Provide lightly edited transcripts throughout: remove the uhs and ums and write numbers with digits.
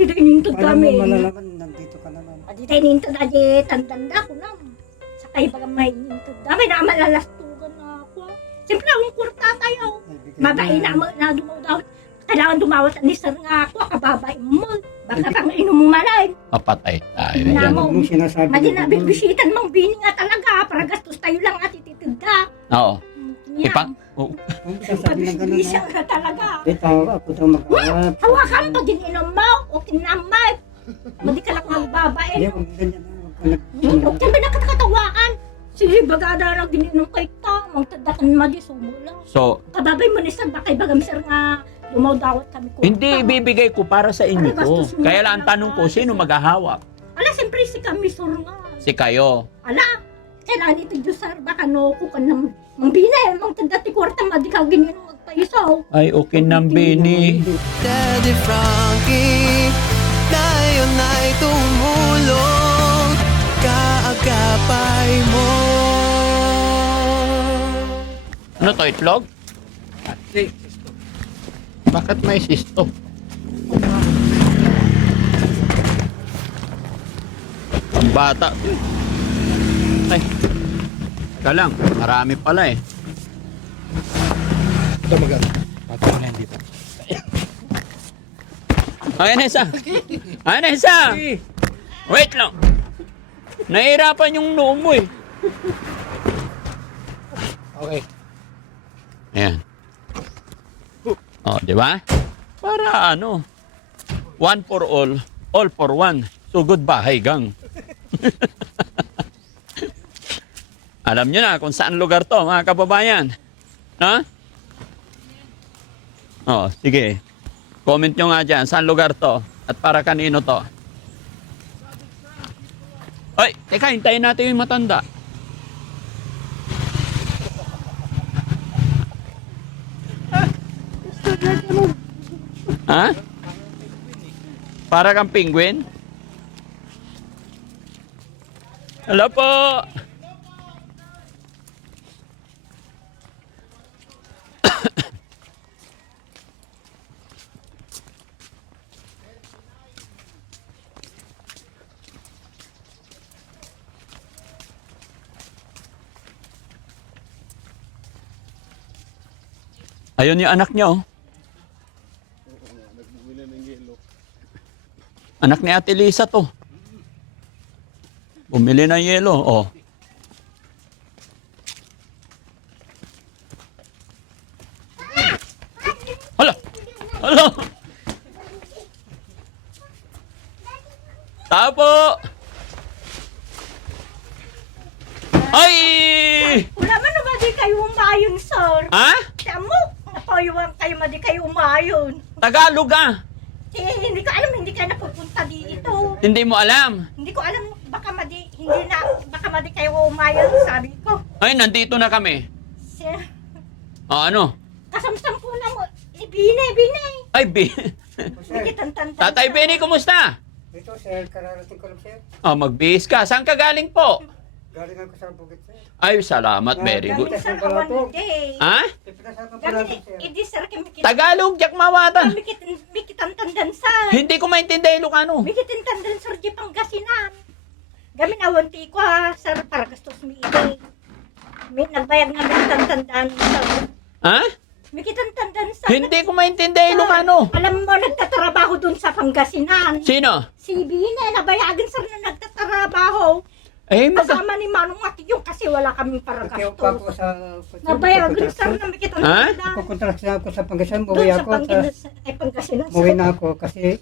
di tayo nintod Paano kami. mo malalaman, nandito ka naman. Di tayo nintod, adi tandanda ko na. Sakay baga may nintod. Dami na malalastugan na ako. Siyempre akong kurta tayo. Mabay na dumawat. Kailangan dumawat ni sir nga ako, kababay mo. Baka kang inumumalay. Mapatay tayo. Wala Yan. mo. Nung sinasabi Madi mo na ganun, bibisitan mong bini nga talaga. Para gastos tayo lang at ititid ka. Oo. Yan. Ipang... Oh. kung sasabi ng ganun, Pabisbisa ka talaga. ako daw mag-awat. Hawakan mo din inom mo o kinamay. Madi ka lang magbabae. Hindi, huwag ganyan na. Huwag ka nag- Huwag kami nakatawaan. Sige, bagada lang din inom kay ta. Magtadakan madi, sumo lang. So, Kababay mo ni sir, bakay bagam sir nga dumawdawat kami ko. hindi ibibigay ko para sa inyo to. Gastos mo Kaya lang ang lang tanong ko, yan. sino maghahawak? Ala, siyempre si kami sir nga. Si kayo. Ala, kailangan dito Diyos sir, baka no, kukan na mangbina eh. Magtadati kwarta, madi ka ganyan magpaisaw. Ay, okay nang bini. Daddy Frankie, ngayon ay tumulong, kaagapay mo. Ano to, itlog? Bakit may sisto? Ang bata. Ay. Teka lang, marami pala eh. Ito maganda. Patay na yan dito. Ayan na isa. Ayan na isa. Wait lang. Nahihirapan yung noo mo eh. Okay. Ayan. Oh, di ba? Para ano? One for all for one. So goodbye, gang. Alam nyo na kung saan lugar to, mga kababayan. Ha? Oh, sige. Comment nyo nga dyan, saan lugar to? At para kanino to? Ay, teka, hintayin natin yung matanda. Ha? Para kang penguin? Hello po! Ayun yung anak niya, oh. Anak ni Ate Lisa to. Bumili ng yelo, oh. Hala! Hala! Tao po! Ay! Wala man na madi kayo umayon sir. Ha? Tamo, napayuan kayo madi kayo umayon. Tagalog ah! Hindi ko alam, hindi ka napupunta dito. Hindi mo alam. Hindi ko alam, baka madi kayo umayon, sabi ko. Ay, nandito na kami. Oh, ano? Kasamsam ko na mo, ibine. Ay, Hindi kitang Tatay Benny, kumusta? Ito, sir, kararating ko lang, sir. Oh, magbihis ka. Saan ka galing po? Galing ako sa bukit, sir. Ay, salamat. Very good. Gamin sa kawan day. Ha? Ipinasabi ko Gamin, natin, sir. hindi sir, kami Tagalog, jak mawatan. kitang tandan sa. Hindi ko maintindihan Ilocano. May kitang tandan sir, di Pangasinan. Gamin awanti ko ha, sir, para gastos mi ide. May nagbayad nga may tandan sir. Ha? May kitang tandan sa. Hindi ko maintindihan Ilocano. Alam mo, nagtatrabaho dun sa Pangasinan. Sino? Si Bine, nabayagan sir na nagtatrabaho. Eh, Kasama ni Manong at yung kasi wala kaming para Kasi pa ako gastos. sa... Nabayagan sir na may kitang Ha? tandan. Kukontraksyon ako sa Pangasinan, Doon muwi sa ako. Pangasinan. Muwi na ako kasi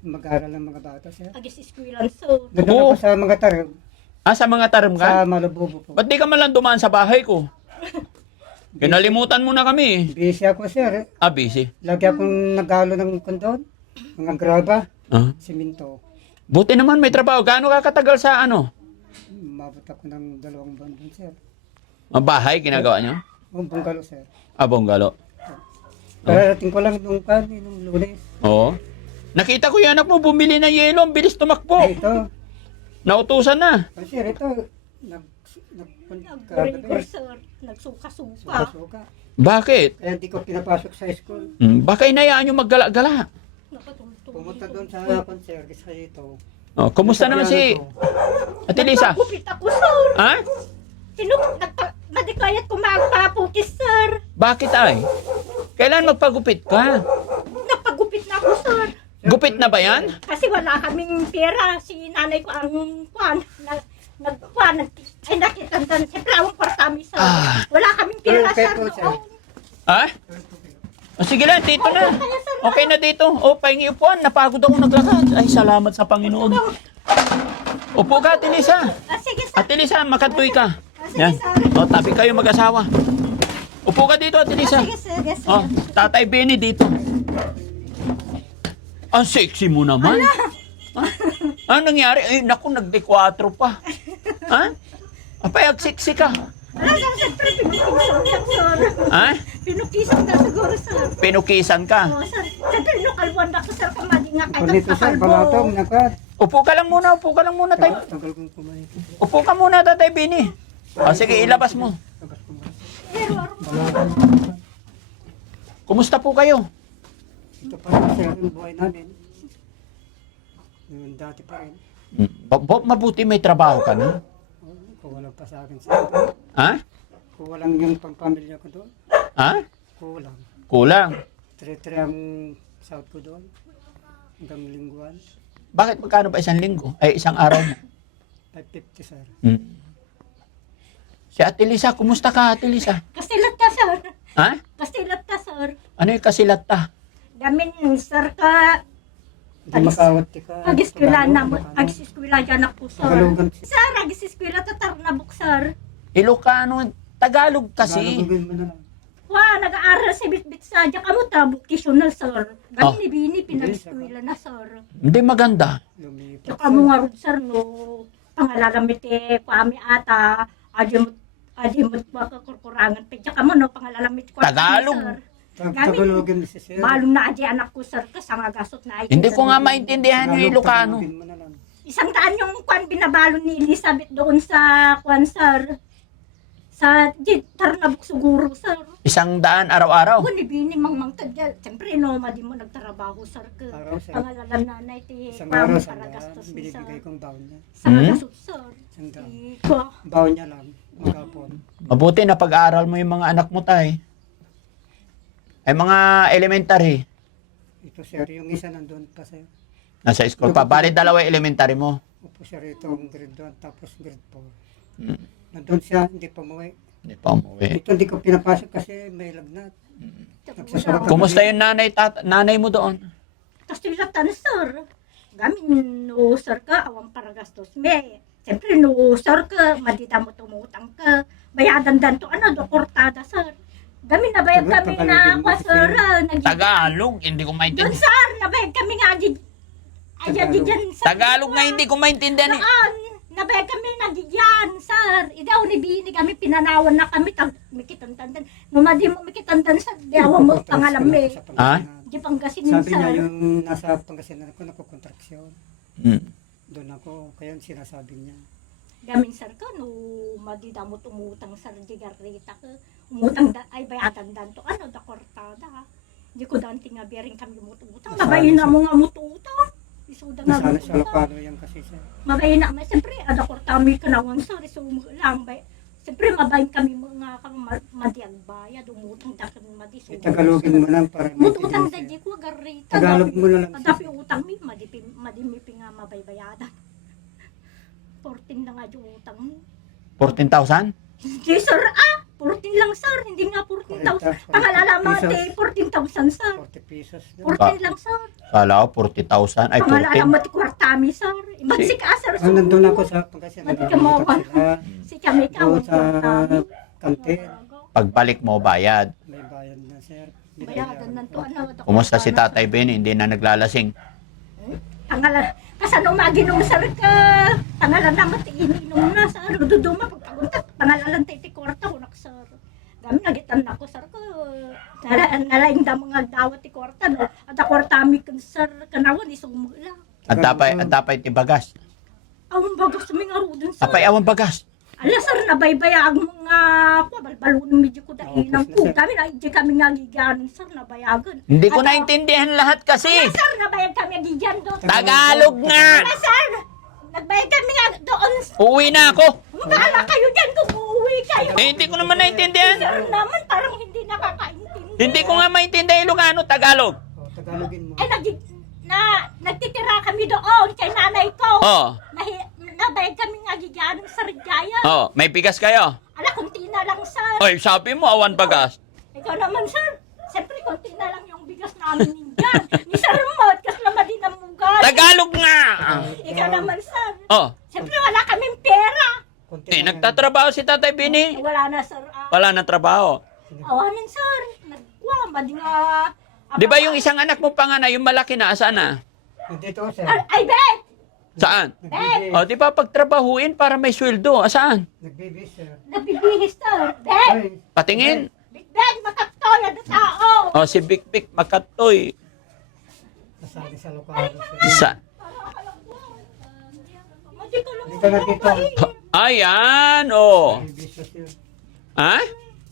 mag-aaral ng mga bata, sir. Agis iskwilan so. Doon Oo. ako sa mga tarim, Ah, sa mga tarim sa ka? Malububo po. Ba't di ka man lang dumaan sa bahay ko? Kinalimutan mo na kami. Busy ako, sir. Ah, busy. Lagi akong nagalo ng kondon, mga graba, Ah. siminto. Buti naman may trabaho. Gaano ka katagal sa ano? Mabot ako ng 2 buwan dun, sir. Bahay, ginagawa nyo? O bungalo, sir. Ah, Bonggalo. Kararating ko lang nung Lunes. Oo. Nakita ko yung anak mo bumili ng yelo. Ang bilis tumakbo. Ay, ito. Nautusan na. Ay, sir, ito. Nag-rigor sir. Nagsuka-suka. Suka. Bakit? Kaya hindi ko pinapasok sa school. Baka inayaan nyo maggala-gala. Nakatulog. Pumunta doon sa concert sa ito. Oh, kumusta naman si Ate Lisa? Nagpagupit ako, sir. Ha? Madikayat ko magpapukis, sir. Bakit ay? Kailan magpagupit ka? Napagupit na ako, sir. Gupit na ba yan? Kasi wala kaming pera. Si nanay ko ang ay nakitandan. Siyempre, awang kwartami, sir. Ah. Wala kaming pera, Pero, sir. pero, sir. noon. Ha? O sige lang, dito na. Okay na dito. O, pahingi upuan. Napagod ako naglakad. Ay, salamat sa Panginoon. Upo ka, Ate Lisa. Sige, sir. Ate Lisa, makatoy ka. Sige, Yan. sir. O, tabi kayo mag-asawa. Upo ka dito, Ate Lisa. Sige, sige, sige. O, Tatay Benny dito. Ang sexy mo naman. Ha? Ano nangyari? Ay, naku, nagde-4 pa. Ha? Apay, sexy ka. Wala, sir. Siyempre, pinukisan lang, sir. Ha? Pinukisan na siguro, sir. Pinukisan ka. Oo, sir. Siyempre, nukalwan ako, sir. Kamadi nga kayo Nito sir, balatong, nakat. Upo ka lang muna, tay. Tagal kong kumain. Upo ka muna, Tatay Benny. O, sige, ilabas mo. Tagal kumain. Pero, Balatong. Kumusta po kayo? Ito pa rin sir, yung buhay namin. Yung dati pa rin. Mabuti may trabaho ka na. Kung walang pa sa akin sir. Ha? Kung walang yung pangpamilya ko doon. Ha? Kulang. Kulang. Tire-tire ang sahod ko doon. Hanggang lingguan. Bakit magkano ba isang linggo? Ay, isang araw mo? 550 sir. Si Ate Lisa, kumusta ka, Ate Lisa? kastilat ka, sir. Ha? Kastilat ka, sir. Ano yung kasilat ta? Gamin, sir, ka. Hindi makawati ka. Ag-eskwela na mo. Ag-eskwela dyan ako, sir. Tagalogan. Sir, ag-eskwela tatar na book, sir. Ilocano, Tagalog kasi. Tagalogin mo na lang. Wow, nag-aaral si Bitbit sa dyan. Kamu ta, vocational, sir. Oh. Gamin ni Bini, pinag-eskwela na, sir. Hindi maganda. Lumipat. Yung kamu nga rin, sir, no. Pangalalamit eh, kami ata. Adimot ba ka kurkurangan. Pedya ka mo, no. Pangalalamit ko. Tagalog. Tagalogin mo si sir. Balong na adi anak ko, sir, kasi nga gasot na ay. Hindi ko nga maintindihan yung Ilocano. Tagalogin mo na lang. Isang daan yung kwan binabalo ni Elizabeth doon sa kwan, sir. Sa Tarnabuk siguro, sir. 100 araw-araw. Kung ni Bini mang tadya. Siyempre, no, madi mo nagtrabaho, sir. Araw, sir. Pangalalan nanay, ti Isang araw pamo sa para gastos ni sir. binibigay kong baon niya. Sa gastos, sir. Isang daan. Iko. Baon niya lang. Magapon. Mabuti na pag-aaral mo yung mga anak mo, tay. Ay, mga elementary. Ito sir, yung isa nandun pa sir. Nasa school pa. Bali, 2 elementary mo. Upo siya rito ang grade 1 tapos grade 4. Hmm. Nandun siya, hindi pa umuwi. Hindi pa umuwi. Ito hindi ko pinapasok kasi may lagnat. Nagsasarap. Kumusta yung nanay mo doon? Tapos tilatan, sir. Gamin, no, sir ka, awang para gastos. May, siyempre, no, sir ka, madita mo tumutang ka. Bayadan dan to, ano, do, kortada, sir. Gamin, nabayad kami na Tagalogin mo kwa, si sir. sir. Tagalog, hindi ko Doon, maintindihan. sir, nabayad kami nga, di dyan, sir. Tagalog na hindi ko maintindihan eh. Noon, nabayad kami na di dyan, sir. Idaw ni Bini kami, pinanawan na kami, mikitantandan. Numadi mo mikitandan, sir. Di awa mo, pangalami. Ha? Di Pangasinan, Sabi niya sir. yung nasa Pangasinan ako, nakukontraksyon. Hmm. Doon ako, kaya yung sinasabi niya. Gamin, sir, ka, no, madida mo tumutang, sir, di garita ka. Umutang, ay, bayadan dan to, ano, da kortada. Di ko danti nga bering kami umutang. Mabayin na mo nga umutang. Isuda nga Nasana sa umutang. Locano yan kasi siya. Mabayin na, siyempre, ada kortami ka na sir, isumo lang, bay. Siyempre, mabayin kami mga madiag bayad, umutang da kami madi. Tagalogin mo lang para Mututang da maintindihan di siya. ko, garita. Tagalog mo na lang. Adapi utang mi, madimi nga mabaybayadan. 14 na nga yung utang mo. 14,000? Hindi, sir, 14 lang, sir. Hindi nga 14,000. Pangalala mo, 14,000, sir. 40 pesos. 14 lang, sir. Kala ko 40,000. Ay, Pangalala mo, 14. ti kwartami, sir. Ibagsik ka, sir. Ang nandun ako sa Pangasinan. Mati ka mawan. Si kami ka, Doon sa kwartami. kantin. Pagbalik mo, bayad. May bayad na sir. Bayadan ng to, ano. Kumusta si Tatay Benny? Hindi na naglalasing. Pangalala, kasano maginom, sir, ka. Pangalala na, mati ininom na, sir. Duduma, pagkagunta. Pangalala, titi kwarta, unak, sir. Dami nagitan ako, sir, ko. Nalaing da mga dawat ti kwarta, no. At kwartami kan, sir, kanawan, isumula. Ang tapay tibagas. Awang bagas sa mga rudon, sir. Apay awang bagas. Ala sir, nabaybayag mga balbalon medyo ko dahinang Opo, po. sir. Kami na, hindi kami nga giganon sir, nabayagan. Hindi ko At, naintindihan lahat kasi. Ala sir, nabayag kami gigan doon. Tagalog nga! Ala sir, nagbayag kami nga doon. Uuwi na ako. Bahala kayo dyan kung uuwi kayo. Eh, hindi ko naman naintindihan. Sir naman, parang hindi nakakaintindi. Hindi ko nga maintindihan Ilocano, Tagalog. O, Tagalogin mo. Ay, nagtitira kami doon kay nanay ko. Oh, Nabayag kami nga giganon sa Rigayan. oh, may bigas kayo. Ala, kunti na lang sir. Oy, sabi mo, awan bagas. Ikaw naman, sir. Siyempre, konti na lang yung bigas namin ninyan. Ni Sir Mot, kasi naman din ang mugay. Tagalog nga! Ikaw naman, sir. Oh, Siyempre, wala kaming pera. Konti eh, na yan. nagtatrabaho si Tatay Bini. Wala na, sir. Wala na trabaho. Awanin, sir. Nagwama, di nga. Di ba yung isang anak mo panganay, yung malaki na, asaan na? Nandito, sir. Ay, Bet! Saan? Nagbibis. O, di ba pagtrabahuin para may sweldo? Asaan? Nagbibis, sir. Nabibihis, sir. Bet! Ay, Patingin. Bet, makatoy ang tao. O, si Big Big Makatoy. nasali sa lokal, sir. Sa... Madi ko lang Hindi ka na dito. Ayan, o. Nagbibis, sir. Ha?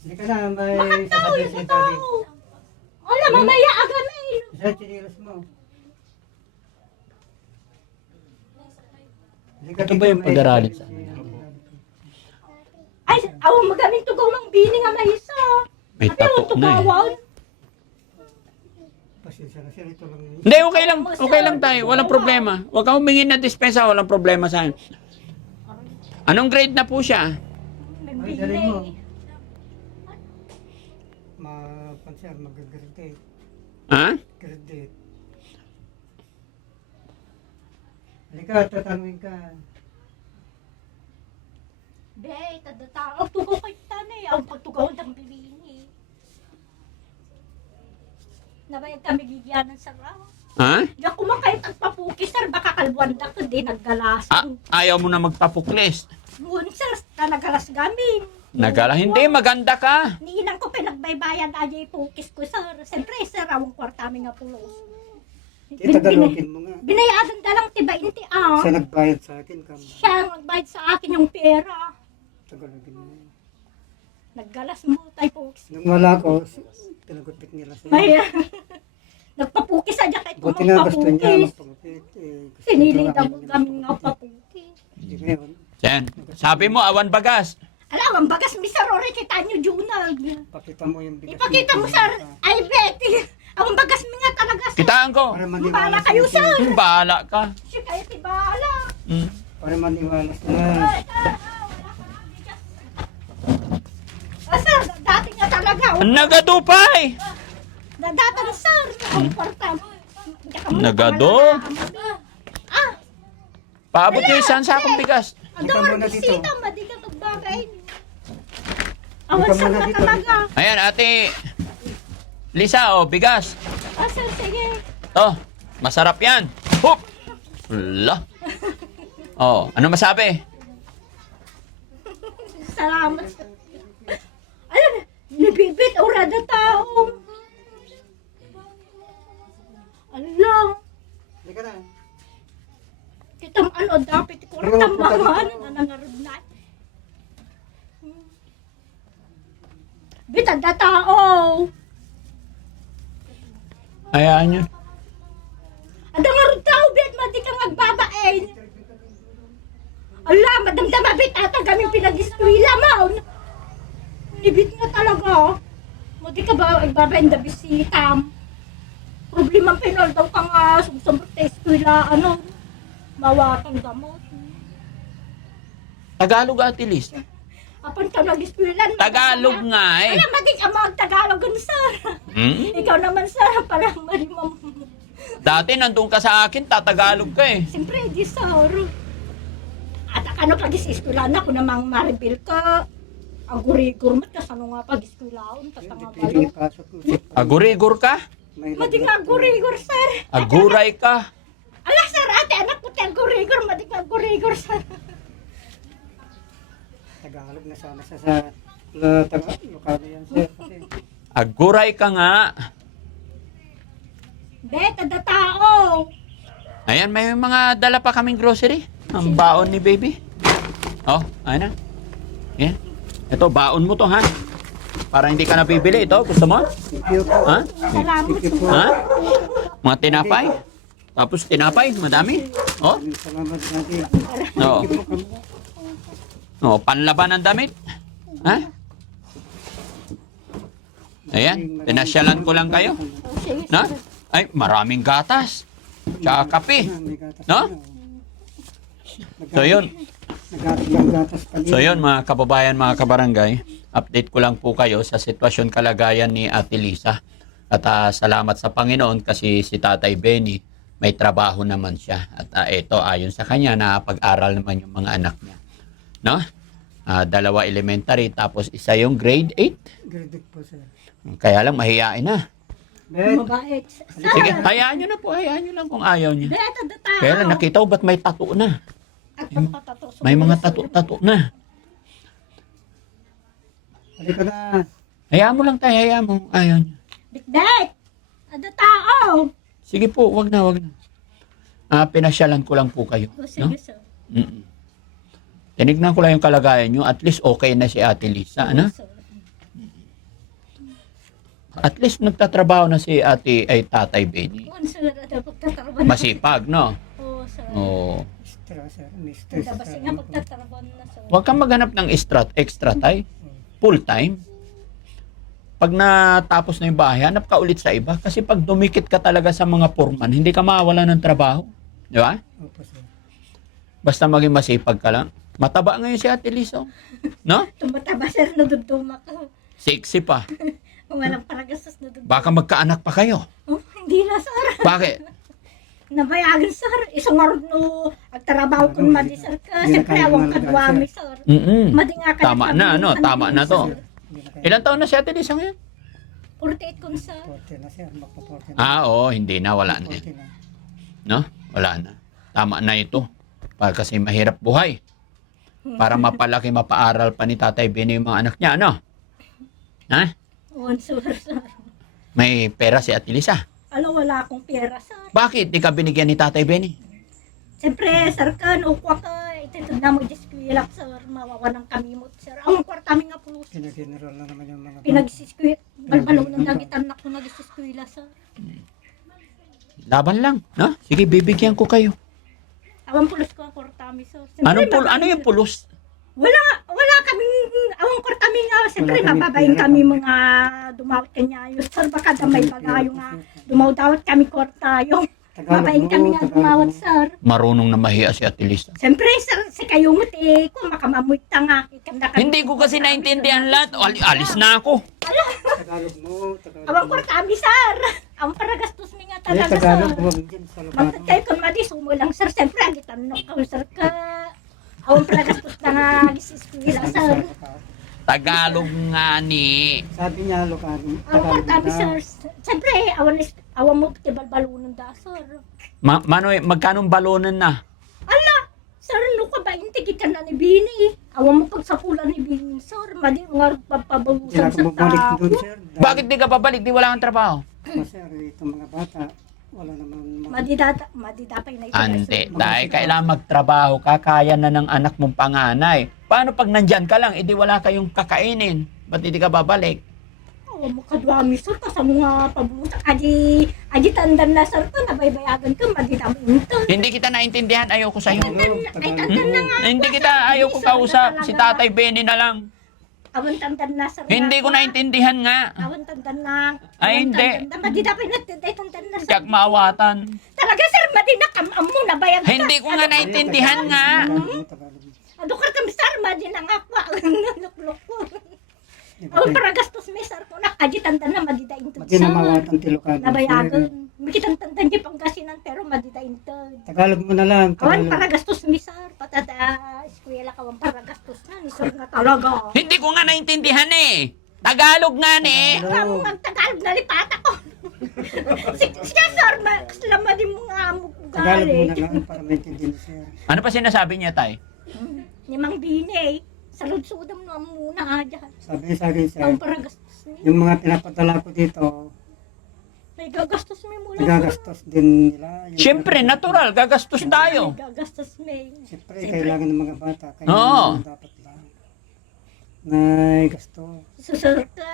Hindi ka na may Makatoy sasabihin ang sa daddy. tao. Wala, mamaya aga na eh. Sir, chinilas mo. Hindi ka Ito dito ba yung may pag-aralin sasabihin Ay, awa magaming tugaw ng bini nga may isa. May Ate, tato na eh. tugawan. Pasensya na, sir. Ito lang. Hindi, okay lang tayo. Walang problema. Huwag kang humingi ng dispensa, walang problema sa akin. Anong grade na po siya? May Ay, dali mo. bini. Sir, mag-graduate. Ha? Graduate. Halika, tatanungin ka. Be, tadatang. Ang tugaw kay tanay. Ang pagtugaw ng bini. Nabayag kami gigyan ng sarang. Ha? Diyan kumakayot ang papuki, sir. Baka kalbuan na ko. Di naggalasan. Ayaw mo na magpapuklis. Noon, sir, nagalas gamin. Nagala, hindi, maganda ka. Niinang ko pinagbaybayan ajay pukis ko, sir. Siyempre, sir, awang kwarta mi nga pulos. Tagalogin mo nga. Binayadan ka lang, tiba, hindi ah. Siya nagbayad sa akin, kam. Siya ang nagbayad sa akin yung pera. Tagalogin mo nga. Naggalas mo tayo pukis. Nung wala ko, pinagupit nila sa'yo. May, nagpapukis adya kahit Buti nga gusto niya magpapukis. magpagupit. Gusto Siniling niya daw kami nga papukis. Hindi ngayon. Sen, sabi mo, awan bagas. Alam, ang bagas mi, sir, ori kita nyo, Junag. Pakita mo yung bigas. Ipakita mo, sir. Ay, Betty. Ang bagas mi nga talaga, sir. Kitaan ko. Para Bahala maniwala kayo, sila. sir. Bahala ka. Siya kayo, tibala. Mm. Para maniwala sila. Sir, dati nga talaga. Nagadupay! Datang, sir. Ang kwarta. Nagado? Ah, Paabot yung isang sakong bigas. ang Dito dawar muna dito. bisita, madi ka magbagay. Dito Awan, sir, muna na dito. talaga. Ayan, ate. Lisa, oh, bigas. Ah, sir, sige. Oh, masarap yan. Hup! Wala. Oh, ano masabi? Salamat. Alam, nabibit, ura na tao. Alam, Hindi ka na. kitang ano, dapat ko rin Ano, tambahan na nangarod na. Bitad na tao. Hayaan nyo. Ang nangarod tao, bit, madi kang agbabain. Ala, madamdama, bit, atang kaming pinag-iskwila, maun. Nibit nga talaga. Madi ka ba agbabain na bisita? Problema ang pinol daw ka nga, sumsumot sa eskwela, ano, mawatang gamot. Tagalog, ate Liz. Apan ka nag-eskwela. Tagalog nga eh. Alam, madig ang mga Tagalog, sir. Hmm? Ikaw naman, sir, parang marimam. Dati nandun ka sa akin, tatagalog ka eh. Siyempre, di, sir. At ano pag-eskwela na, kung namang maribil ka, aguri-gur mat ka, sano nga pag-eskwelaon, Hindi tatanga pwede balo. ipasok. Agurigor ka? May Madig laglag. aguri-gur, sir. Aguray ka? Ala, sir, ate, anak ko, aguri-gur, madig aguri-gur, sir. Tagalog na sana sa lokal yan, sir. Kasi Aguray ka nga. Beta da tao. Ayan, may mga dala pa kaming grocery. Ang baon ni baby. Oh, ayun na. Yan. Ito, baon mo to, ha? Para hindi ka nabibili. Ito, gusto mo? Thank you po. Ha? Salamat Thank you po. Ha? Mga tinapay. Tapos tinapay, madami. Oh, Salamat natin. no. Thank you po kami. Oh, panlaban ng damit. Ha? Ayan, pinasyalan ko lang kayo. Sige, Na? Ay, maraming gatas. Tsaka kape. May gatas No? na, oh. So yun. Nagatas pa din. So yun mga kababayan, mga kabarangay, update ko lang po kayo sa sitwasyon kalagayan ni Ate Lisa. At salamat sa Panginoon kasi si Tatay Benny may trabaho naman siya. At ito ayon sa kanya na pag-aral naman yung mga anak niya. No? 2 elementary tapos isa yung grade 8. Grade 8 po, sir. Kaya lang mahihain na. Bet, mabait. Sige, hayaan nyo na po. Hayaan nyo lang kung ayaw niya. Beto da tao. Kaya lang nakita ko ba't may tattoo na? At magpatato. May mga tattoo na. halika na. Hayaan mo lang tayo, hayaan mo. Ayaw niya. Dikdik! Ada tao! Sige po, wag na. Pinasyalan ko lang po kayo. O, No? sige, sir. Mm-mm. Tinignan ko lang yung kalagayan nyo. At least okay na si Ate Lisa. Ano? Sir. At least nagtatrabaho na si Ate ay Tatay Benny. Kung sir, ada pagtatrabaho na. Masipag, no? Oo, sir. Oo. Stress, sir. May stress. Ang dabas nga pagtatrabaho na, sir. Huwag kang maghanap ng extra tay. Full time. Pag natapos na yung bahay, hanap ka ulit sa iba. Kasi pag dumikit ka talaga sa mga foreman, hindi ka mawala ng trabaho. Di ba? Opo, sir. Basta maging masipag ka lang. Mataba ngayon si Ate Lisa. No? Tumataba, sir, naduduma ko. Sexy pa. Kung walang paragastos naduduma. Baka magkaanak pa kayo. Oh, hindi na, sir. Bakit? Nabayagan, sir. Isang araw no, agtrabaho ko madi, sir. Siyempre, awang kadwami, sir. Mm-mm. Madi nga ka Tama na, ano? Tama na to. Hindi na kayo. Ilan taon na si Ate Lisa ngayon? 48 ko, sir. 40 na, sir. Magpa-40 na. Oo, hindi na. Wala na. 40 na. No? Wala na. Tama na ito. Para kasi mahirap buhay. Para mapalaki, mapaaral pa ni Tatay Benny yung mga anak niya, ano? Ha? Oo, sir. May pera si Ate Lisa. Alam, wala akong pera, sir. Bakit di ka binigyan ni Tatay Benny? Siyempre, sir, kan, ukwa ka, ititid na mo diskwilak, sir. Mawawalan kami mo, sir. Ang kwartami nga po, sir. Pinag-general na naman yung mga Pinagsiskwila. Balbalong ng dagitan na ko nagsiskwila, sir. Laban lang, no? Sige, bibigyan ko kayo. Awang pulos ko ang kwartami, sir. Siyempre, Ano yung pulos? Wala kaming awang kwartami nga. Siyempre, Wala kaming mababayin pera. kami mga dumawat kanya. Yung sir, baka damay bagayo nga. Dumawdawat kami kwartayo. Mababayin kami nga dumawat, sir. Marunong na mahiya si Ate Lisa. Siyempre, sir, si kayo mo, kung makamamuit ta nga. Hindi ko kasi naintindihan lahat. Alis na ako. Tagalog mo. Awang kwartami, sir. Ang paragastos mi nga Eh, talaga, Tagalog sir. mo. Minsan sa Magtat Lugano. kayo kung madisumo lang, sir. Siyempre, ang itanong ka, sir, ka. Awang paragastos na nga, gisiskwila, sir. Tagalog nga ni. Sabi niya, Lugano. Awang Tagalog kwartami, na. sir. Siyempre, awang mo, tibalbalunan da, sir. Manoy, magkano balonan na? Ala, sir, no ka ba, hindi ka na ni Bini. Awang mo pagsapulan ni Bini, sir. Madi nga Hindi papabalusan na sa ako mabalik tao. doon, sir. Dahil- Bakit di ka babalik? Di wala kang trabaho. Sir, itong mga bata, wala naman Madidapay na ito. Ante, dahil kailangan magtrabaho ka, kaya na ng anak mong panganay. Paano pag nandyan ka lang, edi wala kayong kakainin? Ba't hindi ka babalik? Awang mo kadwami, sir. Kasi mga pabulusan. Aji tandan na, sir. Ka, nabaybayagan ka, madidapay ito. Hindi kita naintindihan, ayoko sa'yo. Ay, tandan na nga. Hindi kita, ayoko kausap. Si Tatay Benny na lang. Awan tandan na, sir. Hindi ko naintindihan nga. Awan tandan na. Ay, hindi. Madidapay na, tandan na, sir. Tiyak maawatan. Talaga, sir, madinakamam mo, nabayag ka. Hindi ko nga naintindihan nga. Tagalog. Adukar kami, sir, madinangakwa. Naluklok ko. Awan para gastos may, sir, ko na. Aji tandan na, madidain to, sir. Matinamawatan Tilocano. Nabayagan. Mikitang tandan di pangkasinan, pero madidain to. Tagalog mo na lang. Awan Tagalog. para gastos mi, sir. Patada, eskwela ka, awan para gastos na. Ni sir nga talaga. Hindi ko nga naintindihan eh. Tagalog nga ni. Kamu ang Tagalog na lipata ko. Siya, sir, slama din mo nga mo Tagalog mo na galing. lang para maintindihan ni sir. Ano pa sinasabi niya, Tay? Ni Mang Bine, salud-sudam na muna nga dyan. Sabi niya sa akin, sir, Ang para gastos mi. yung mga pinapadala ko dito, May gagastos mi mula. nagagastos din nila. Yung- Siyempre, natural. Gagastos tayo. May gagastos mi. Siyempre, kailangan ng mga bata. Kaya Oo. dapat lang. Ngay gasto. Susur ka,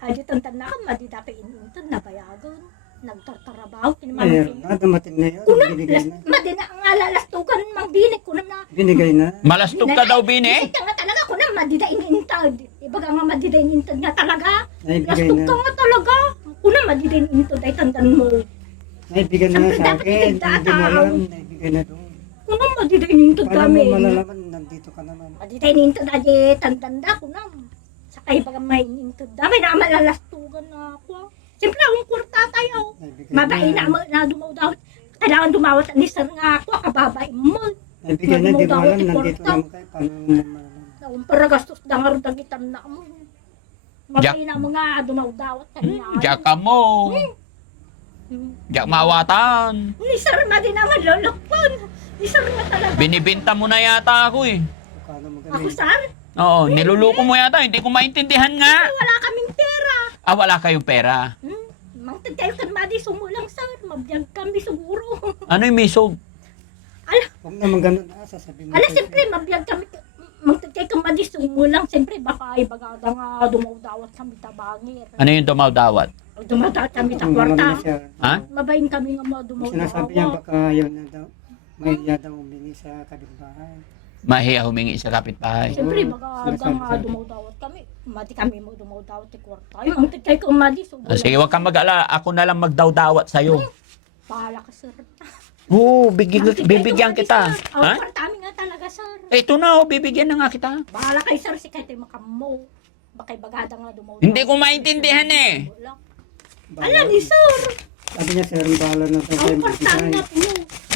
adi tantan na ka, madi dapat inintod na bayagan. Nagtartarabaho, Mayroon na, dumating na yun. Kunam, Binigay na. madi na ang alalastugan, mang binig, kunam na. Binigay na. Malastog ka daw, Bini? Binig ka nga talaga, kunam, madi na inintod. Ibaga nga madi na inintod nga talaga. Naibigay Lastog na. ka nga talaga. Kunam, madi na inintod, ay tandan mo. Naibigay na Siyempre, sa dapat akin. itigdataw. Hindi mo alam, naibigay na doon. Kunam, madi na inintod Paano kami. mo malalaman, nandito ka naman. Madi na inintod, adi tandanda, kunam. Saka ibaga may inintod. Dami na malalastugan na ako. Siyempre, akong kurta tayo. Naibigay Mabay na dumaw daw. Kailangan dumawat ni sir nga ako, kababay mo. Naibigay na, di mo alam, Nagmumutaw, nandito ikorta. naman kayo. Paano mo malalaman? Naun para gastos dangar dagitan na mo. Mabay na mga dumaw dawat. Diyak ka mo. Diyak mawatan. Ni sir na din naman lolokpon. Ni sir na talaga. Binibinta mo na yata ako eh. Paano mo Ako gawin? sir, Oo, niluluko mo yata. Hindi ko maintindihan nga. wala kaming pera. Ah, wala kayong pera. Mangtid kayo kan madi sumulang sir. Mabiyag kami siguro. Ano yung misog? Huwag naman ganun. Sasabihin mo. Ala, kayo. siyempre, mabiyag kami. Mangtid kayo kan madi sumulang. Siyempre, baka ibagada nga dumaw dawat kami tabangir. Ano yung dumaw-dawat? Dumaw dawat kami Ang mga takwarta. sir. Ha? Mabayin kami nga mga dumaw Ang sinasabi niya baka ayaw na daw. May iya daw humingi sa kapitbahay. Mahiya humingi sa kapitbahay. Siyempre, Oo, baka sinasabi nga sa- dumawdawat kami. Mati kami mo dumawdawat ti kwarta. Yung ang tigay ko madi. So, Sige, wag kang mag-ala. Ako na lang magdawdawat sa'yo. Bahala ka, sir. Oo, bibigyan kita. Ang Ha? kwarta amin nga talaga, sir. Ito na, bibigyan na nga kita. Bahala kay sir, si Kate makamo. Baka bagada nga dumawdawat. Hindi ko maintindihan eh. Wala. Ala ni sir. Sabi niya, sir, ang bahala na daw kayo Ang kwarta magbigay. nga po.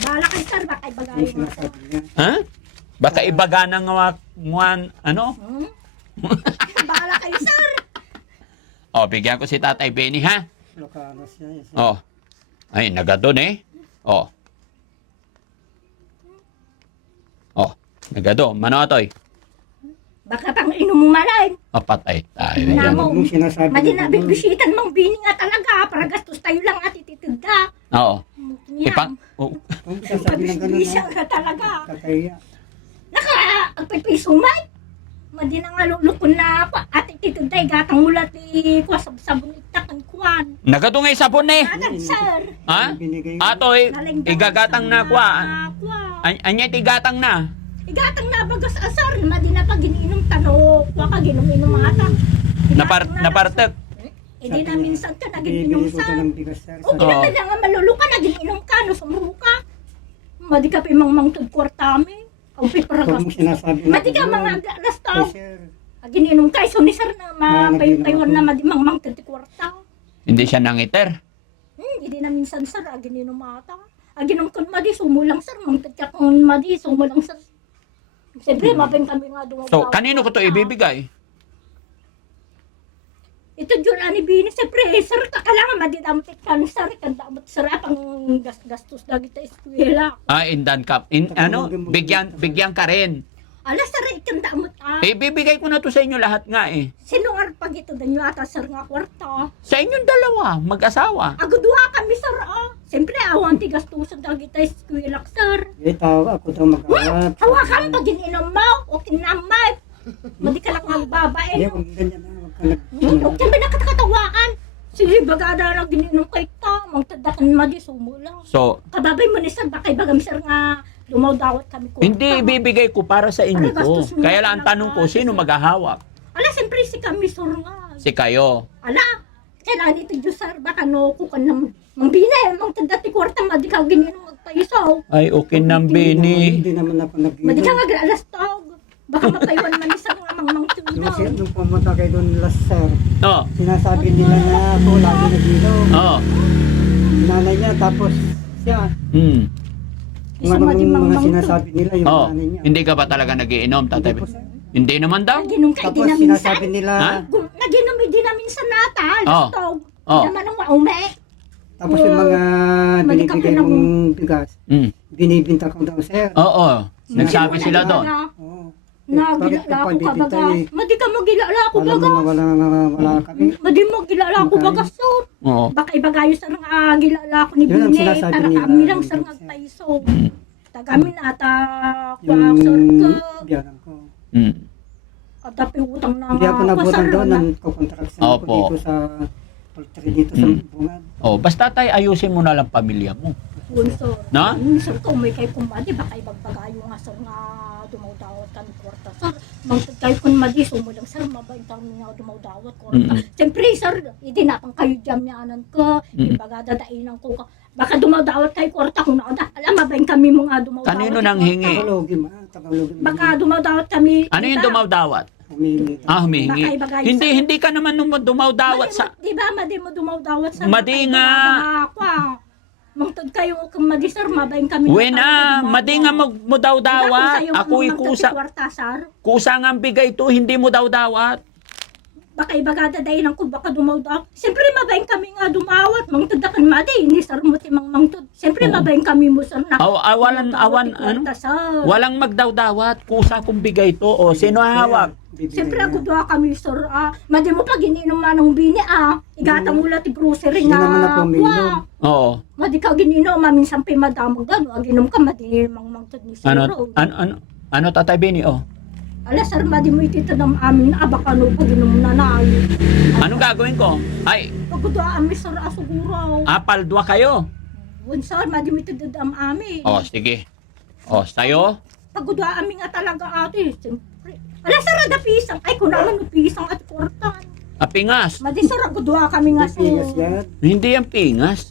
Bahala kay sir, baka bagay Yung nga. sinasabi niya. Ha? Baka ibaga na nga ano? Hmm? Bahala kay sir. O, bigyan ko si Tatay Benny, ha? Lokano siya. Yes, O. Ay, nagadon eh. O. O, nagadon. Manotoy. Baka pang inom mo malay. O, patay tayo. Wala Yan. mo. Huwag mong sinasabi Madi na na ganun. bibisitan mong bini nga talaga. Para gastos tayo lang at ititida. Oo. Yan. Ipang... Oh. Huwag mong sasabi ng ganun. Pabisbisa ha? nga talaga. Kakahiya. Ang pagpisumay. Madi na nga lulukon na ako. At ititintay gatang mulat ni kuwa sabon itakan kuwan. Nagadon nga sabon eh. Agad sir. Ha? Binigay mo. Atoy, Nalinggan igagatang sa na kwa. kuwa. Anya tigatang na. Igatang na bagas asar. Madi na pag iniinom tano. Kuwa ka ginom-inom ata. Napartek. Hindi na minsan ka nag-inom Bibili ko sa. ito ng bigas, sir. O Sabi- Oo. kailan na nga maluluka nag-inom ka. No sumuho ka. Madi ka pa mang kwartami. Ang piparagas. Huwag mong sinasabi na Madi ka ganun. mga Ay, lastaw. sir. Agininom kay so ni sir na Nag-inom mapayuan ako. na madimang mang 30 kwarta. Hindi siya nangiter. Hindi na minsan sir agininom ata. Aginom kun madi sumulang sir mang 30 kun madi sumulang sir. Siyempre mapin kami nga dumaw. So, kanino ko to ibibigay? Ito dyan ani bini siyempre sir kailangan madi dampit kan sir kan dapat sir pang gastos dagi ta eskwela. Ah, indan ka. Ano? Bigyan ka rin. Ala sir ikan damot Ibibigay ko na to sa inyo lahat nga eh. Sino ar pag ito danyo ata sir nga kwarta. Sa inyong dalawa, mag-asawa. Agudwa kami sir Siyempre awan ti gastusan dagi ta eskwela sir. Eh, tawag ako daw mag-awat. Hawakan pag ininom mo o kinamay. Madi ka lang magbabae. Eh, huwag ganyan na. Huwag ka nag... Huwag ka ba nakakatawaan? Sige, bagada lang gininom kay ta. Magtadakan madi sumulang. So, Kababay mo ni sir, bakay bagam sir nga lumaw dawat kami ko. hindi ibibigay ko para sa inyo to. Kaya lang ang tanong ko, sino maghahawak? Ala, siyempre si kami sir nga. Si kayo. Ala, kailangan ito dyan sir, baka no, kukan ng mangbina, magtadati kwarta, madi ka gininom magpaisaw. Ay, okay nang Benny. Hindi naman ako Madi ka nag-inom. nga alas tawag. Baka mapaywan man ni sir nga mang Nung pumunta kayo doon last, sir, Oh, sinasabi nila na ako lagi nag-inom. oh. Nanay niya, tapos siya. Kung Isa anong madi mga mang sinasabi nila, yung Oh, nanay niya. hindi ka ba talaga nagiinom, Tatay Hindi po, Benny? sir. Hindi naman daw. Naginom ka, di Tapos na minsan. sinasabi nila, Ha? Naginom din namin sa nata, Oh. lastog. Oh. Di naman ang maume. tapos yung mga Mali ka binibigay pa mong bigas, Mm. binibinta ko daw, sir. Oo, nagsabi sila doon. Oo. Na Bakit gilala ka ko ka baga. pabibintay? Madi ka magilala ko Alam baga. mo wala kami. Madi mo gilala ko baga so. Oo. Baka ibagayo sa nga gilala ko ni Yun ang Bine. sinasabi Tara nila. kami lang sa nga paiso. Tagamin ata kwa Yung sir ko. biyanan ko. Mm. At dapat utang na Hindi ako nabutang doon, na. nagkukontraksyon ako Opo. dito sa poultry dito sa bungad. Oh, basta tay, ayusin mo na lang pamilya mo. Bunso. Na? Minsan ko may kay kumadi baka ibagbagayo nga sir nga dumawdawat kami kwarta. Sir, mangtod kayo kun madi sumulang sir mabain taon nga dumawdawat kwarta. Siyempre sir, hindi na pang kayo jamyanan ko, ibaga dadainan ko ka. Baka dumawdawat kay kwarta kung naada. Alam mabain kami mo nga dumawdawat. Kanino nang hingi? Tagalogin. Baka dumawdawat kami. Ano yung dumawdawat? Humili. Humihingi. Baka ibagay Hindi, sa- hindi ka naman nung dumawdawat sa... Di ba madi mo dumawdawat sa Madi nga. Mangtod kayo kung madi sir mabain kami. Wena, madi nga mo daw dawat. Ako'y kusa. Kwarta sir. Kusa nga ang bigay to, hindi mo daw dawat. Baka ibagada dahil ko baka dumawdaw. Siyempre mabayin kami nga dumawat. Mangtod na kan madi, hindi sir mo timang mangtod. Siyempre mabayin kami mo sir na. Walang magdawdawat. Kusa kung bigay to. O, sino hawak? Siyempre ako doa kami sir. Madi mo pag ininom manong bini igatang mula ti grocery Hindi nga. naman ako uminom. Oo. Madi ka gininom, minsan pa madamang gano. Aginom ka, madi mang mangtod ni sir. Ano tatay Bini? Oh. Ala sir, madi mo itito ng amin. Baka no, pag inom na na. Anong gagawin ko? Ay, Pag doa kami sir, asuguro. paldwa kayo. Bun sir, madi mo itito ng amin. O, sige. O, sa'yo? Pagudwa amin nga talaga ate, siyempre. Ala sarada pisang, ay kung naman no pisang at kurtan. Pingas. Madi saragudwa kami nga sa Pigas yan. Hindi yan pingas.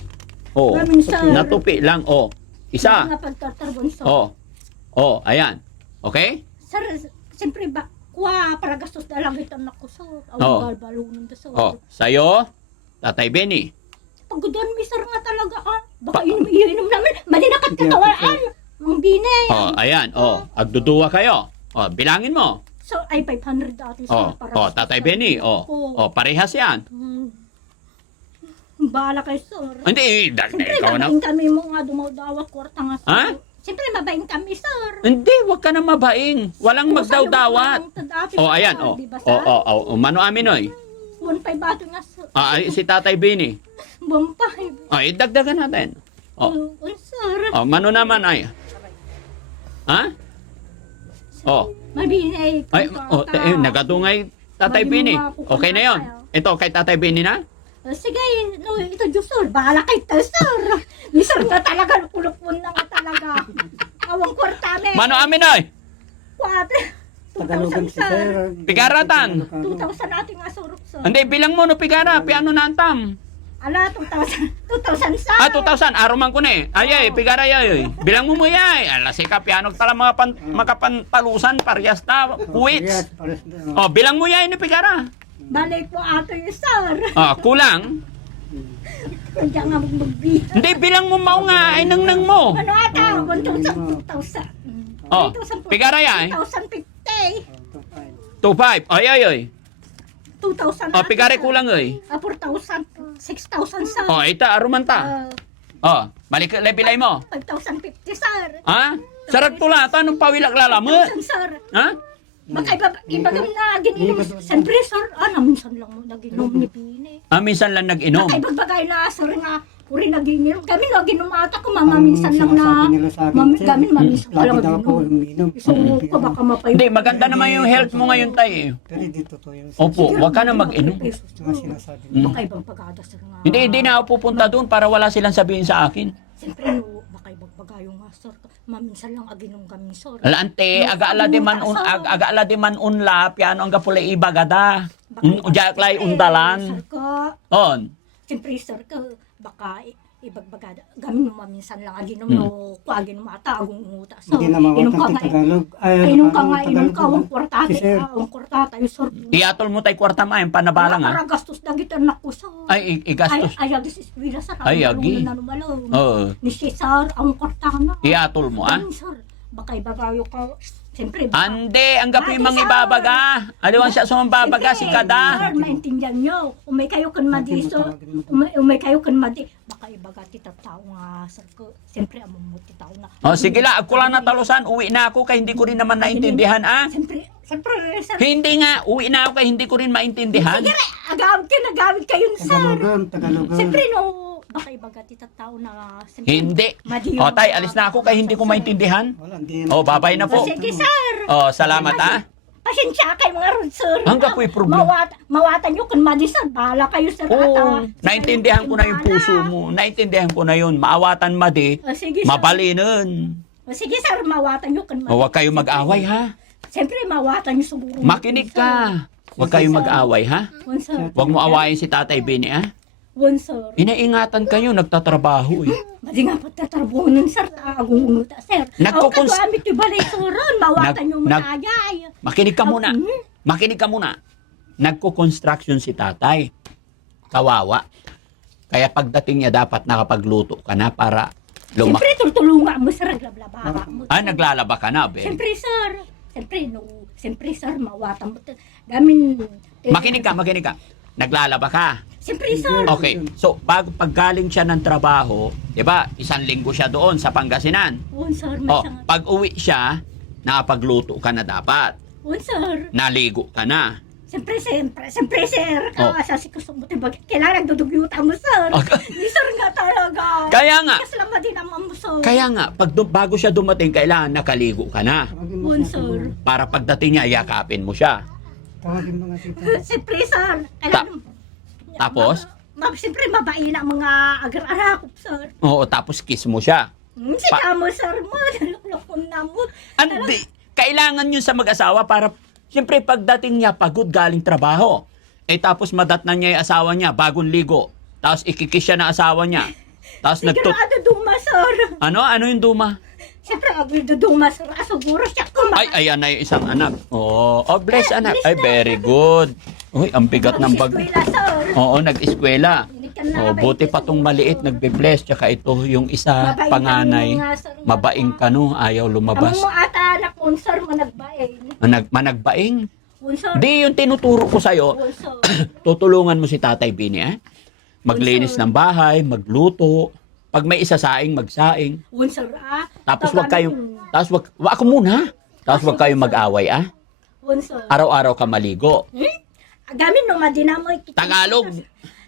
O, Mamin sir. natupi lang. O, isa. Nga pagtartarbon sir. O, ayan. Okay? Sir, siyempre ba, kuha, para gastos na lang ito na ko sir. Oo. Awang balbalungan da sir. O, sa'yo, tatay Benny. Pagudwan mi sir nga talaga baka inom namin, madi na katatawaan. Mang binay. O, ayan. O, agduduwa kayo. O, bilangin mo. So, ay 500 dati sir. O, para gastos tatay na Benny. lang ako. O, parehas yan. Bahala kayo sir. Hindi, Siyempre, ikaw na. mabaing kami mo nga dumawdawat kwarta nga sir. Ha? Siyempre, mabaing kami sir. Hindi, wag ka na mabaing. Walang magdawdawat. O, ayan. O, mano amin, oy. 1.5 bato nga sir. Si tatay Benny. 1.5. O, idagdagan natin. O, Sir. mano naman ay. Ha? O, Mabinay. ay, nagadungay tatay Benny. Okay na yon. Ito, kay tatay Benny na? Sige, no, ito Diyos sir. Bahala kay to sir. Ni sir nga talaga, kulupon na nga talaga. Awang kwarta na. Mano amin, oy. Kwate. Tagalogin 2,000 si sir. sir. Pigaratan. 2,000 natin nga surok sir. Hindi, bilang mo no pigara. Piano na antam. Ala, 2,000 sir. 2,000. Aruman ko na eh. Ay, pigara yay. Bilang mo yay. Alas ka, piano tala mga makapantalusan, paryas na, quits. O, bilang mo yay ni pigara. Balik po ato yung sir. O, kulang. Kaya nga magbihan. Hindi, bilang mo mao nga, ay nang mo. Ano ata? 1,000, 2,000. Oh, pigara yan. 2,050. 2,500. Ay. 2,000. O, pigara kulang ay. 4,000. 6,000 sir. O, ita, aruman ta. O, balik bilay mo. 5,050 sir. Ha? Sarap tula, tanong pawilag lala mo. 5,000 sir. Ha? Baka ibagam na gininom. Siyempre sir, minsan lang mo naginom ni Pine. Minsan lang nag-inom. Baka ibagbagay na sir nga. Uri naginom. Kami naginom ata ko minsan lang na. Kami maminsan Lagi lang daw ako naginom. uminom. So, ko baka mapay. Hindi, maganda naman yung health mo ngayon tayo eh. Pero dito to yung Opo, wag ka na mag-inom. mga sinasabi Mm. Baka ibang pagkada sir nga. Hindi na ako pupunta doon para wala silang sabihin sa akin. Siyempre no, baka ibagbagayo nga sir. Maminsan lang aginom kami sir. Alante, agaala di man unla, piano ang gapulay ibagada. Ujaklay undalan. Sir ka. On. Siyempre sir ka, baka ibagbagada. Gamin mo maminsan lang aginom no, kuagin mo ata, agong umuta. So, Hindi na inom ka mawatan nga. sa Tagalog. Inom ka nga, inom ka, ang kwartate, Si sir. ang kwartata, yung sir. Iatol mo tay kwarta maayong panabala nga. Para gastos na gitan na ko sa. Ay, igastos. Ay, agis iswila sa Ay, agi. Oo. Ni Cesar, ang kwartana. Iatol mo, ah? Sir, baka ibagayo ka. Siyempre, baka. Ande, ang gapi mang ibabaga. Aliwan siya sumambabaga si Kada. Sir, maintindihan nyo. Umay kayo kan madiso. Umay kayo kan madi. Baka ibaga tita tao nga, sir ko. Siyempre, among mo tita na. O sige la, ako lang natalusan. Uwi na ako kay hindi ko rin naman naintindihan, ah. Siyempre, sir. Hindi nga, uwi na ako kay hindi ko rin maintindihan. Sige, agawid kayo, sir. Tagalogan. Siyempre, no. Baka ibaga tita tao na. Siyempre, Hindi. O tay, alis na ako kay hindi ko maintindihan. Wala, hindi O, babay na po. Sige, sir. O, salamat, ah. Pasensya kayo mga ron, sir. Hanggang po'y problema. Mawatan nyo kung madi, sir. Bahala kayo, sir. Oo, naintindihan ko na yung puso mo. Naintindihan ko na yun. Maawatan madi, Sige, sir. mabalinin. Sige, sir. Mawatan nyo kung madi. Huwag kayong mag-away, ha? Siyempre, mawatan nyo siguro. Makinig ka. Huwag kayong mag-away, ha? Sir. Huwag mo awayin si Tatay Benny, ha? Sir. Inaingatan kayo, nagtatrabaho, eh. Madi nga pagtatrabuho nun, sir. Agumuta, sir. Nagkukons- Ako gamit yung balay, sir. Mawatan nyo Nag- matagay. Makinig ka muna. Makinig ka muna. Nagko-construction si Tatay. Kawawa. Kaya pagdating niya, dapat nakapagluto ka na para Siyempre, tutulungan mo, sir. Naglablaba mo. naglalaba ka na, Ben. Siyempre, sir. Siyempre, sir. Mawatan mo. Gamin. Makinig ka. Naglalaba ka. Siyempre, sir. Okay. So, paggaling siya ng trabaho, di ba, 1 linggo siya doon sa Pangasinan. Sir. O, pag uwi siya, nakapagluto ka na dapat. Sir. Naligo ka na. Siyempre, sir. Oh. Kasasi ko sa buti. Kailangan dudugyutan mo, sir. Okay. Di, sir nga talaga. Kaya nga, Kasi lang din naman mo, sir. bago siya dumating, kailangan nakaligo ka na. Tawagin mo si Sir. Tito. Para pagdating niya, yakapin mo siya. Tawagin mo nga si Tito. Siyempre, sir. Kailangan, Tapos? Siyempre, mabain ang mga agar-arakop, sir. Oo, tapos kiss mo siya. Sika mo, sir. Nalulokon na mo. Hindi. Kailangan yun sa mag-asawa para, siyempre pagdating niya, pagod galing trabaho. Tapos madatnan niya yung asawa niya, bagong ligo. Tapos ikikiss siya ng asawa niya. Tapos Sigurado duma, sir. Ano yung duma? Siyempre, duma, sir. Siguro siya kumain. Ay, ayan na yung isang anak. Oh, bless anak. Ay, very good. Uy, ang bigat ng bag. sir. Oo, nag-eskwela. Hindi ka na Oh, buti pa tong maliit, nagbe-bless. Tsaka ito yung isa, panganay. Mabaing ka no, ayaw lumabas. Amang mo ata anak mo, sir, managbain. Managbaing. Sir. Di yung tinuturo ko sa'yo, Sir. tutulungan mo si Tatay Bini, maglinis ng bahay, magluto. Pag may isasaing, magsaing. Sir, Tapos wag kayong, ako muna. Tapos wag kayong mag-away, Sir. Araw-araw ka maligo. Gamin no madinamo Tagalog.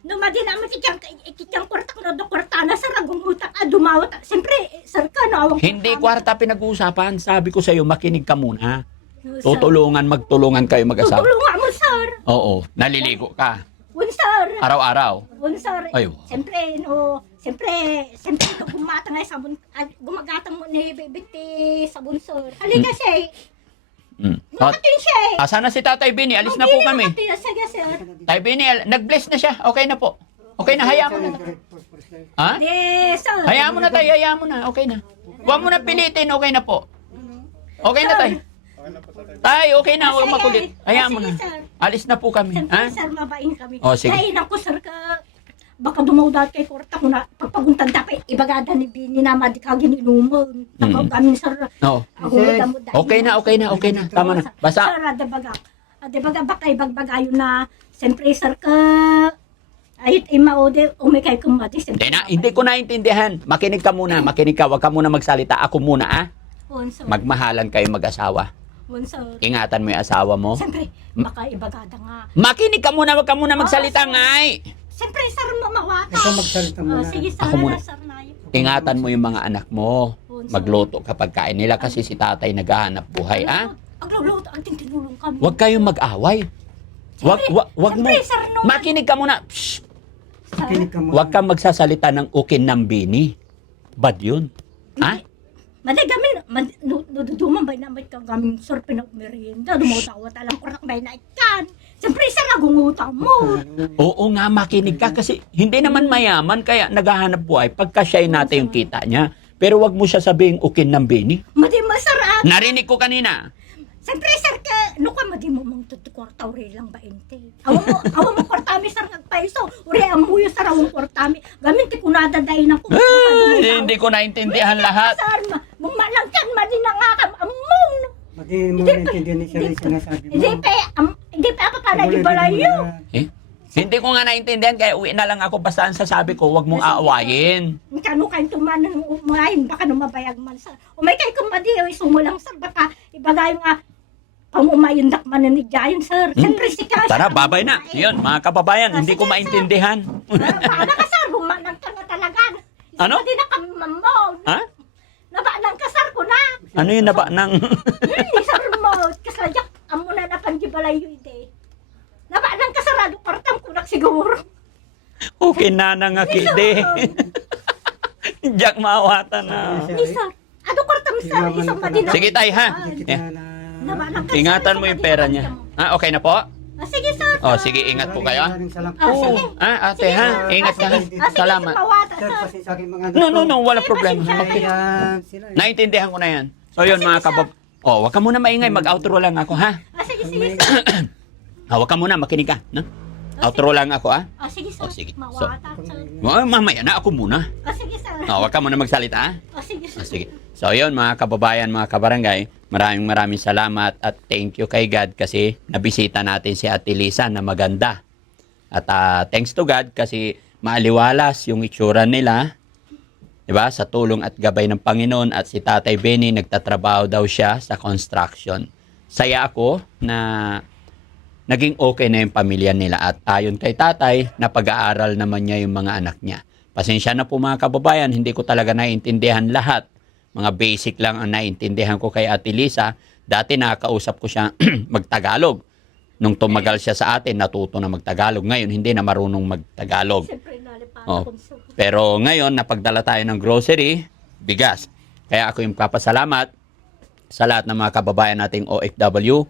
No madinamo ikitang kwarta ko do kwarta na sa ragumuta dumawat. Siyempre, sir ka no awang Hindi kwarta pinag-uusapan. Sabi ko sa'yo, makinig ka muna. Sir. Magtulungan kayo mag-asawa. Tutulungan mo, sir. Oo, naliligo ka. Sir. Araw-araw. Sir. Ay, Siyempre, no gumata nga sabon, gumagatang mo ni bibiti sabon, sir. Halika siya. Nakatin siya. Sana si Tatay Bini, alis na po kami. Sige, sir. Tay Bini, nag-bless na siya. Okay na po. Okay na, hayaan mo na. Ha? Yes, sir. Hayaan mo na tayo, hayaan mo na. Okay na. Huwag mo na pilitin, okay na po. Okay na tayo. Tay, okay na, huwag makulit. Hayaan mo na. Alis na po kami. Siyempre, sir, mabain kami. O, sige. Kainan ko, sir, baka dumawdat kay Korta ko na pagpaguntan dapat ibagada ni Bini na madikagin inumon. Takaw kami, sir. No. Ako madamod dahil. Okay na. Tama na. Basta, Sir, adabaga baka ibagbagayo na siyempre, sir, ayit imaode umikay kumati. hindi ko naintindihan. Makinig ka muna, Huwag ka muna magsalita. Ako muna, Sir. Magmahalan kayo mag-asawa. Sir. Ingatan mo yung asawa mo. Siyempre, baka ibagada nga. Makinig ka muna, huwag ka muna magsalita, ngay. Siyempre, sir, mamawata. Ikaw magsalita muna. Sige, sir, Ako muna. sir, na yun. Ingatan mo yung mga anak mo. Sir. Magluto kapag kain nila kasi si tatay naghahanap buhay, Ang luluto, ang tinulong kami. Huwag kayong mag-away. Wag mo. Siyempre, sir, no. Makinig ka muna. Psst. Sir, Kinig ka muna. Huwag kang magsasalita ng ukin ng Bini. Bad yun. Ha? Maday gamin, duduman ba naman kang gaming sir pinagmerienda, dumutawa talang kurak ba na ikan. Siyempre, sir, nagungutang mo. Oo nga, makinig ka kasi hindi naman mayaman kaya naghahanap buhay pagka siya natin yung kita niya. Pero wag mo siya sabihing ukin ng Bini. Madi mo, sir, Narinig ko kanina. siyempre, sir, madi mo mong tutukwarta, uri lang ba ente. Awa mo kwartami, sir, nagpaiso. Uri, amuyo, sir, awang kwartami. Gamin, ti kunadadayin ako. Hindi ko naintindihan lahat. Sir, malangkan, madi na nga kam, among. Madi mo naintindihan ni Sherry sinasabi mo. Hindi pa ako para ibalayo. Hindi ko nga naintindihan kaya uwi na lang ako basta ang sasabi ko, wag mong aawayin. Kano kayo tumanan umayin, baka numabayag man sa. Umay kayo kumadi, sumulang sir, baka ibagay nga pang umayundak man ni Giant, sir. Siyempre si Kasha. Tara, babay na. Yun, mga kababayan, hindi ko maintindihan. Paano ka, sir? Bumanang ka na talaga. Ano? Hindi na kami mamon. Ha? Nabanang ka, sir, ko na. Ano yun na ba ng... Sir mo, kasayak, amo na Kinanangaki de. Jack mawatan na. Ni sir. Ano kwarta mo sir? Isang madina. Sige tay ha. Kita Yeah. na... Nabalang ka, Ingatan sir, mo isang yung pera madina. niya. Okay na po? Sige sir. Oh, sige, ingat po kayo. Maraming salamat. Sige. Ate ha, ingat ka. Sige, Salamat. mawata, Sir, sir. kasi sa aking mga No, wala problema. Okay. Sila. Naintindihan ko na yan. So yun mga kabab... Oh, wag ka muna maingay, mag-outro lang ako ha. Sige, sige, sir. Wag ka muna, makinig ka. No? Outro lang ako ha. Sige, sir. Oh, sige. Mawata, sir. Mamaya na ako muna. Sige, sir. Wag ka muna magsalita ha. Sige, sir. Sige. So yun mga kababayan, mga kabarangay, maraming salamat at thank you kay God kasi nabisita natin si Ate Lisa na maganda. At thanks to God kasi maaliwalas yung itsura nila, 'di ba? Sa tulong at gabay ng Panginoon at si Tatay Benny nagtatrabaho daw siya sa construction. Saya ako na naging okay na yung pamilya nila at ayon kay Tatay, napag-aaral naman niya yung mga anak niya. Pasensya na po mga kababayan, hindi ko talaga naiintindihan lahat. Mga basic lang ang naiintindihan ko kay Ate Lisa. Dati nakakausap ko siya magtagalog. Nung tumagal siya sa atin, natuto na magtagalog. Ngayon, hindi na marunong magtagalog. Siyempre, nalipatan Oh. ko, sir. Pero ngayon, napagdala tayo ng grocery, bigas. Kaya ako yung papasalamat sa lahat ng mga kababayan nating OFW,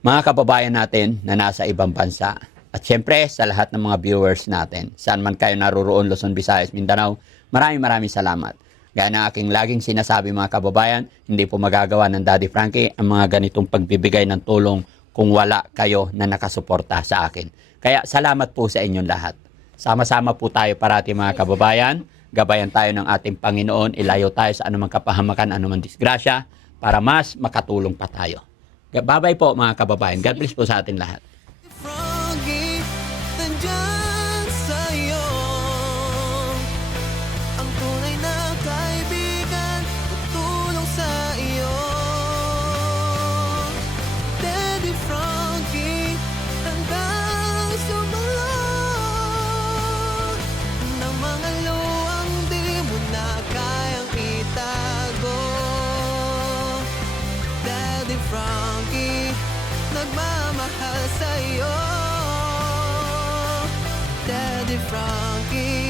mga kababayan natin na nasa ibang bansa. At syempre, sa lahat ng mga viewers natin, saan man kayo naroroon, Luzon, Visayas, Mindanao, maraming salamat. Gaya ng aking laging sinasabi mga kababayan, hindi po magagawa ng Daddy Frankie ang mga ganitong pagbibigay ng tulong kung wala kayo na nakasuporta sa akin. Kaya salamat po sa inyong lahat. Sama-sama po tayo parati mga kababayan. Gabayan tayo ng ating Panginoon. Ilayo tayo sa anumang kapahamakan, anumang disgrasya para mas makatulong pa tayo. Bye-bye po mga kababayan. God bless po sa atin lahat. Froggy, nandyan sa'yo. Ang tunay na kaibigan, tutulong sa iyo. Daddy Frankie, handang sumalong ng mga luwang di mo na kayang itago. Daddy Frankie, nagmamahal sa'yo. Daddy Frankie,